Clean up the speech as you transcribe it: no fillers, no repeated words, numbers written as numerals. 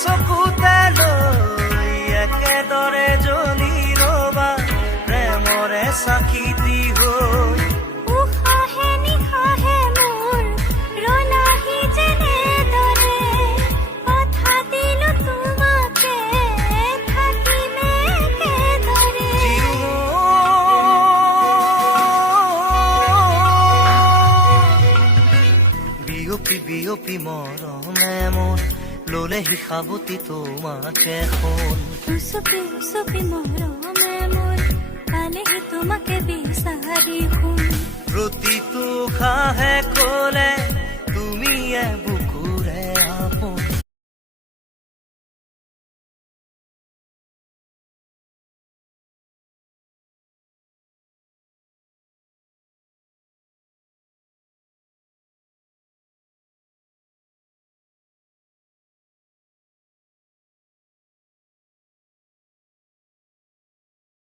চকুতে লৈ একেদৰে জ্বলি ৰবা প্ৰেমৰে চাকি দি হৈ উশাহে নিশাহে মোৰ ৰলাহি যেনেদৰে কথা দিলো তোমাকে থাকিমে একেদৰে বিয়পি বিয়পি মৰমে মোৰ ললেহি সাৱতি তোমাকে শুন উচপি উচপি মৰমে মোৰ পালেহি তোমাকে বিচাৰি শুন প্ৰতিটো খাহে কলে তুমি